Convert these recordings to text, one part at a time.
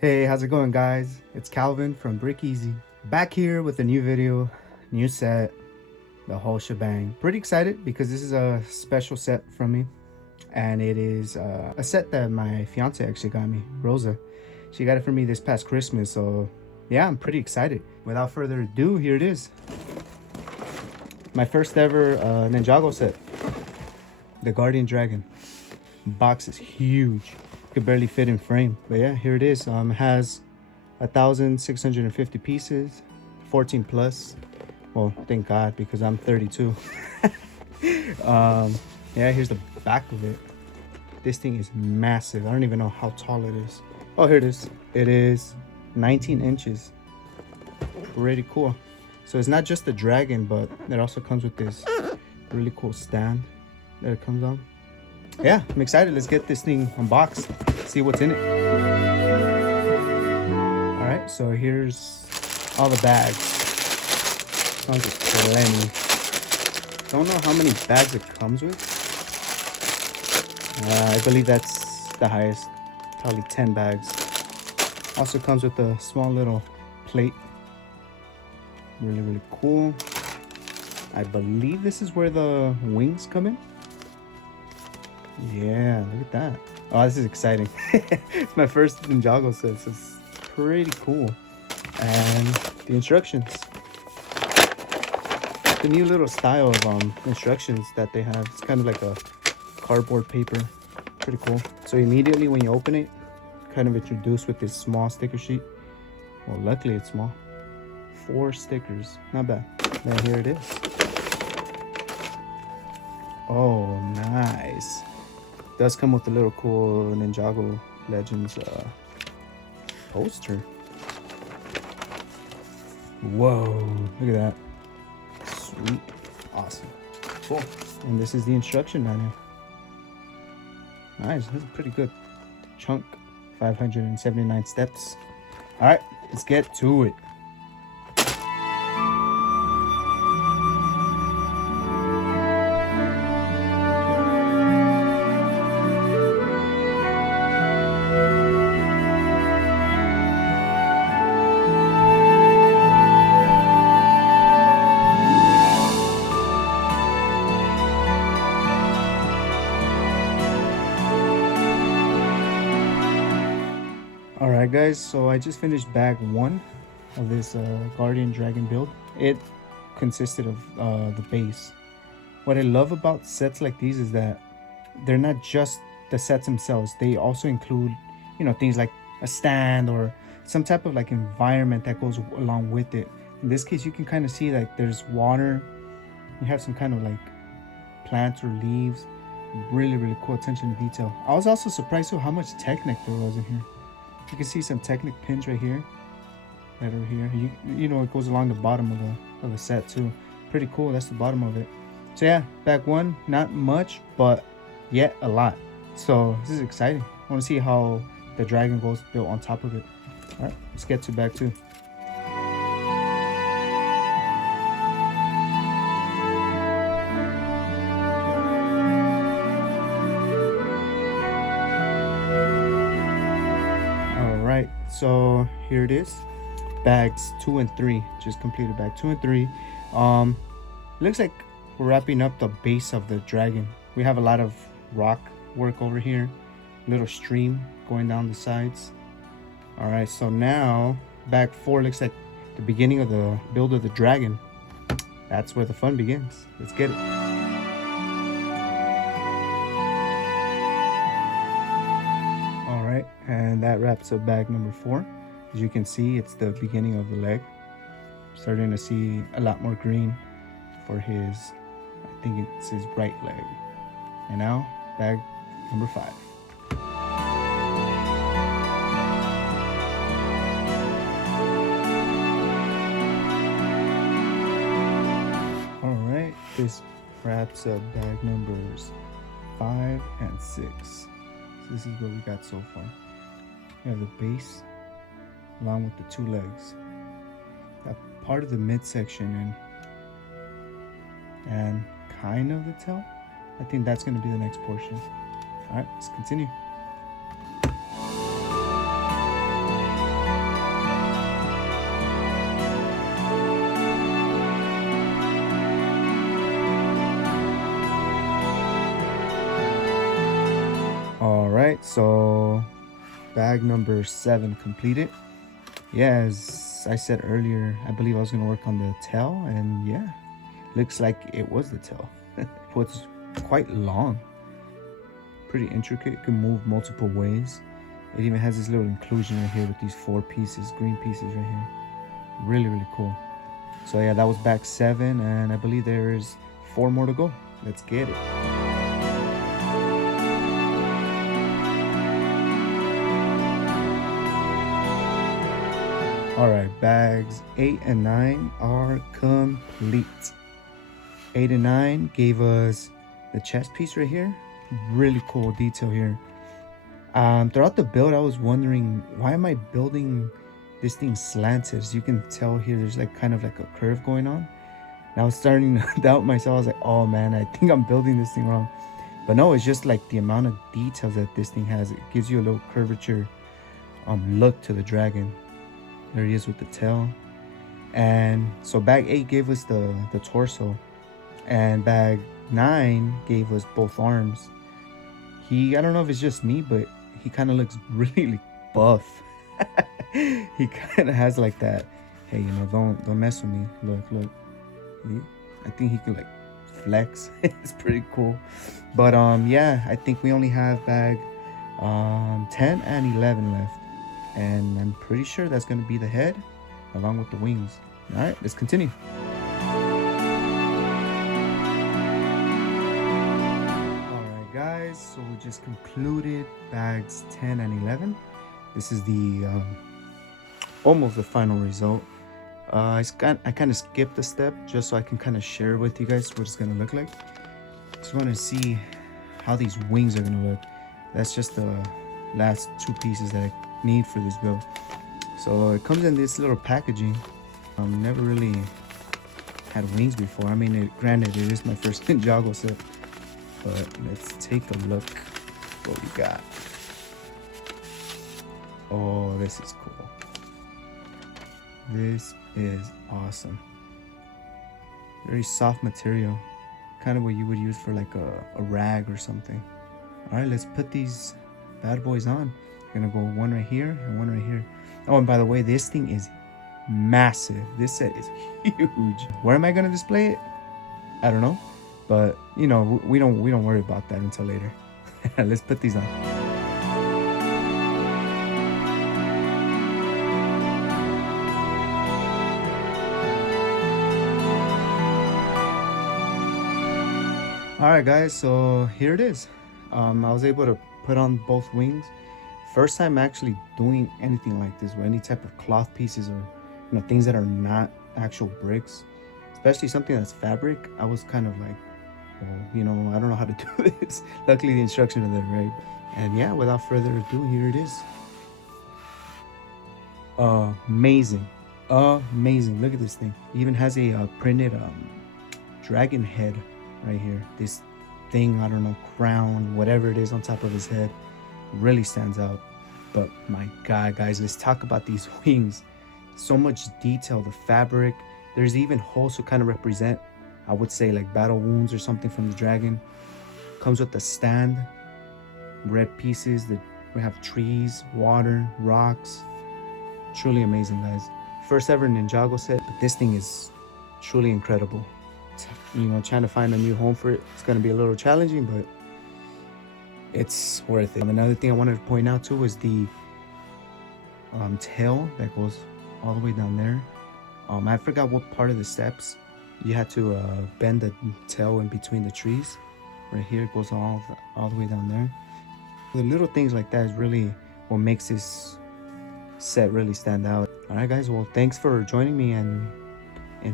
Hey, how's it going, guys? It's Calvin from Brick Easy. Back here with a new video, new set, the whole shebang. Pretty excited because this is a special set from me. And it is a set that my fiance actually got me, Rosa. She got it for me this past Christmas, so yeah, I'm pretty excited. Without further ado, here it is. My first ever Ninjago set. The Guardian Dragon. Box is huge. Could barely fit in frame, but yeah, here it is. It has 1,650 pieces, 14 plus. Well, thank God, because I'm 32. Yeah, here's the back of it. This thing is massive. I don't even know how tall it is. Oh, here it is. It is 19 inches. Pretty cool. So it's not just the dragon, but it also comes with this really cool stand that it comes on. Yeah, I'm excited. Let's get this thing unboxed, see what's in it. All right, so here's all the bags. Comes with plenty. Don't know how many bags it comes with. I believe that's the highest, probably 10 bags. Also comes with a small little plate. Really, really cool. I believe this is where the wings come in. Yeah, look at that. Oh, this is exciting. It's my first Ninjago set, so it's pretty cool. And the instructions. The new little style of instructions that they have. It's kind of like a cardboard paper. Pretty cool. So immediately when you open it, kind of introduced with this small sticker sheet. Well, luckily it's small. 4 stickers. Not bad. Then here it is. Oh, nice. Does come with a little cool Ninjago Legends poster. Whoa, look at that. Sweet. Awesome. Cool. And this is the instruction manual. Nice. That's a pretty good chunk. 579 steps. All right, let's get to it. Alright guys, so I just finished bag 1 of this Guardian Dragon build. It consisted of the base. What I love about sets like these is that they're not just the sets themselves. They also include, things like a stand or some type of like environment that goes along with it. In this case, you can kind of see like there's water. You have some kind of like plants or leaves. Really, really cool attention to detail. I was also surprised to how much Technic there was in here. You can see some Technic pins right here, right over here. It goes along the bottom of the set too. Pretty cool. That's the bottom of it. So yeah, bag 1, not much, but yet a lot. So this is exciting. I want to see how the dragon goes built on top of it. All right, let's get to bag 2. So here it is, bags 2 and 3. Just completed bag 2 and 3. Looks like we're wrapping up the base of the dragon. We have a lot of rock work over here, little stream going down the sides. All right, so now bag 4 looks like the beginning of the build of the dragon. That's where the fun begins. Let's get it. And that wraps up bag number 4. As you can see, it's the beginning of the leg. Starting to see a lot more green for his, I think it's his right leg. And now, bag number 5. Alright, this wraps up bag numbers 5 and 6. So this is what we got so far. We have the base along with the 2 legs. Got part of the midsection and kind of the tail. I think that's going to be the next portion. All right, let's continue. right, so bag number 7 completed. Yeah, as I said earlier, I believe I was gonna work on the tail, and yeah, looks like it was the tail. It was quite long, pretty intricate. It can move multiple ways. It even has this little inclusion right here with these 4 pieces, green pieces right here. Really cool. So yeah, that was bag 7, and I believe there's 4 more to go. Let's get it. All right, bags 8 and 9 are complete. 8 and 9 gave us the chest piece right here. Really cool detail here. Throughout the build, I was wondering, why am I building this thing slanted? As you can tell here, there's like kind of like a curve going on. And I was starting to doubt myself. I was like, oh man, I think I'm building this thing wrong. But no, it's just like the amount of details that this thing has. It gives you a little curvature look to the dragon. There he is with the tail. And so bag 8 gave us the torso, and bag 9 gave us both arms. I don't know if it's just me, but he kind of looks really buff. He kind of has like that, hey, don't mess with me, look. I think he could like flex. It's pretty cool. But yeah, I think we only have bag 10 and 11 left, and I'm pretty sure that's gonna be the head along with the wings. All right, let's continue. All right guys, so we just concluded bags 10 and 11. This is the almost the final result. I kind of skipped a step just so I can kind of share with you guys what it's gonna look like. Just want to see how these wings are gonna look. That's just the last 2 pieces that I need for this build. So it comes in this little packaging. Never really had wings before. I mean, granted, it is my first Ninjago set, but let's take a look what we got. Oh, this is cool. This is awesome. Very soft material, kind of what you would use for like a rag or something. All right, let's put these bad boys on. I'm gonna go one right here and one right here. Oh, and by the way, this thing is massive. This set is huge. Where am I gonna display it? I don't know, but we don't worry about that until later. Let's put these on. All right guys, so here it is. I was able to put on both wings. First time actually doing anything like this with any type of cloth pieces or things that are not actual bricks, especially something that's fabric. I was kind of like, well, I don't know how to do this. Luckily the instructions are there, right? And yeah, without further ado, here it is. Amazing. Look at this thing. It even has a printed dragon head right here. This thing, I don't know, crown, whatever it is on top of his head, really stands out. But my god guys, let's talk about these wings. So much detail, the fabric. There's even holes to kind of represent, I would say, like battle wounds or something from the dragon. Comes with the stand, red pieces that we have trees, water, rocks. Truly amazing guys. First ever Ninjago set, but this thing is truly incredible. Trying to find a new home for it, it's going to be a little challenging, but it's worth it. Another thing I wanted to point out too is the tail that goes all the way down there. I forgot what part of the steps you had to bend the tail in between the trees. Right here, it goes all the way down there. The little things like that is really what makes this set really stand out. All right guys, well, thanks for joining me and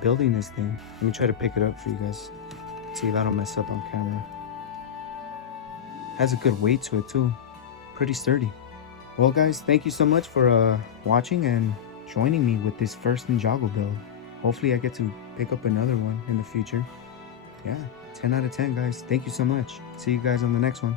building this thing. Let me try to pick it up for you guys, see if I don't mess up on camera. Has a good weight to it too, pretty sturdy. Well guys, thank you so much for watching and joining me with this first Ninjago build. Hopefully I get to pick up another one in the future. Yeah, 10 out of 10 guys. Thank you so much. See you guys on the next one.